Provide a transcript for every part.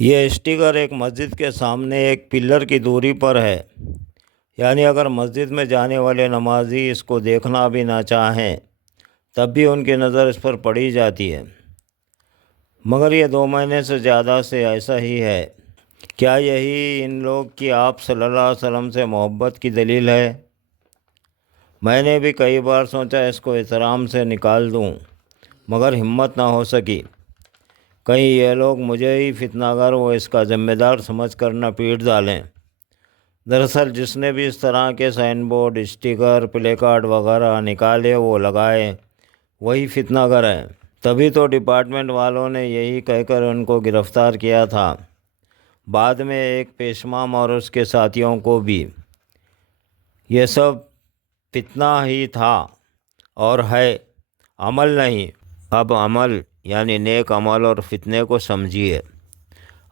یہ اسٹیکر ایک مسجد کے سامنے ایک پلر کی دوری پر ہے، یعنی اگر مسجد میں جانے والے نمازی اس کو دیکھنا بھی نہ چاہیں تب بھی ان کی نظر اس پر پڑی جاتی ہے۔ مگر یہ 2 مہینے سے زیادہ سے ایسا ہی ہے۔ کیا یہی ان لوگ کی آپ صلی اللہ علیہ وسلم سے محبت کی دلیل ہے؟ میں نے بھی کئی بار سوچا اس کو احترام سے نکال دوں، مگر ہمت نہ ہو سکی۔ کہیں یہ لوگ مجھے ہی فتنہ گر و اس کا ذمہ دار سمجھ کر نہ پیٹ ڈالیں۔ دراصل جس نے بھی اس طرح کے سائن بورڈ، اسٹیکر، پلے کارڈ وغیرہ نکالے وہ لگائے، وہی فتنہ گر ہے۔ تبھی تو ڈپارٹمنٹ والوں نے یہی کہہ کر ان کو گرفتار کیا تھا، بعد میں ایک پیشمام اور اس کے ساتھیوں کو بھی۔ یہ سب فتنہ ہی تھا اور ہے، عمل نہیں۔ اب عمل یعنی نیک عمل اور فتنے کو سمجھیے۔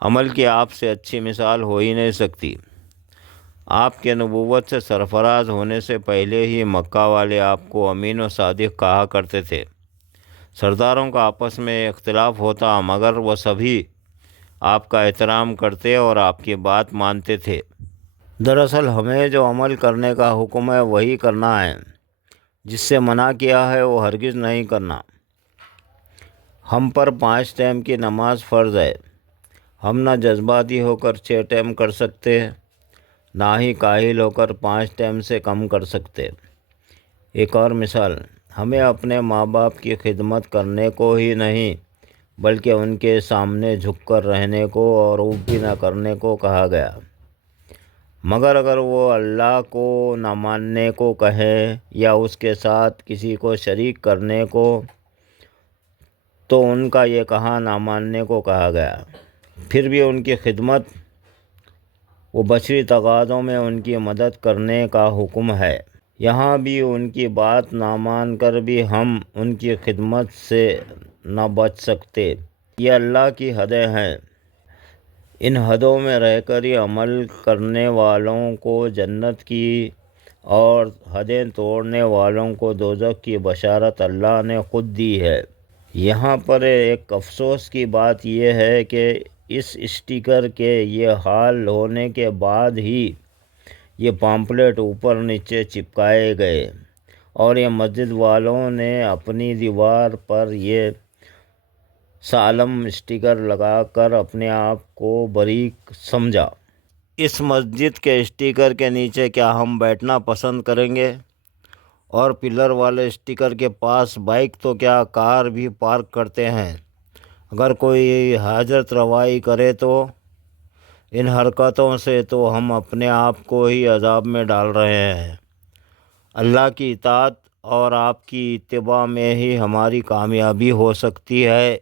عمل کی آپ سے اچھی مثال ہو ہی نہیں سکتی۔ آپ کے نبوت سے سرفراز ہونے سے پہلے ہی مکہ والے آپ کو امین و صادق کہا کرتے تھے۔ سرداروں کا آپس میں اختلاف ہوتا مگر وہ سبھی آپ کا احترام کرتے اور آپ کی بات مانتے تھے۔ دراصل ہمیں جو عمل کرنے کا حکم ہے وہی کرنا ہے، جس سے منع کیا ہے وہ ہرگز نہیں کرنا۔ ہم پر 5 ٹائم کی نماز فرض ہے۔ ہم نہ جذباتی ہو کر 6 ٹائم کر سکتے، نہ ہی کاہل ہو کر 5 ٹائم سے کم کر سکتے۔ ایک اور مثال، ہمیں اپنے ماں باپ کی خدمت کرنے کو ہی نہیں بلکہ ان کے سامنے جھک کر رہنے کو اور اوپ بھی نہ کرنے کو کہا گیا۔ مگر اگر وہ اللہ کو نہ ماننے کو کہیں یا اس کے ساتھ کسی کو شریک کرنے کو، تو ان کا یہ کہا نہ ماننے کو کہا گیا۔ پھر بھی ان کی خدمت و بشری تقاضوں میں ان کی مدد کرنے کا حکم ہے۔ یہاں بھی ان کی بات نہ مان کر بھی ہم ان کی خدمت سے نہ بچ سکتے۔ یہ اللہ کی حدیں ہیں۔ ان حدوں میں رہ کر ہی عمل کرنے والوں کو جنت کی اور حدیں توڑنے والوں کو دوزخ کی بشارت اللہ نے خود دی ہے۔ یہاں پر ایک افسوس کی بات یہ ہے کہ اس اسٹیکر کے یہ حال ہونے کے بعد ہی یہ پامپلیٹ اوپر نیچے چپکائے گئے اور یہ مسجد والوں نے اپنی دیوار پر یہ سالم اسٹیکر لگا کر اپنے آپ کو بری سمجھا۔ اس مسجد کے اسٹیکر کے نیچے کیا ہم بیٹھنا پسند کریں گے؟ اور پلر والے اسٹیکر کے پاس بائک تو کیا کار بھی پارک کرتے ہیں؟ اگر کوئی حاجت روائی کرے تو ان حرکتوں سے تو ہم اپنے آپ کو ہی عذاب میں ڈال رہے ہیں۔ اللہ کی اطاعت اور آپ کی اتباع میں ہی ہماری کامیابی ہو سکتی ہے۔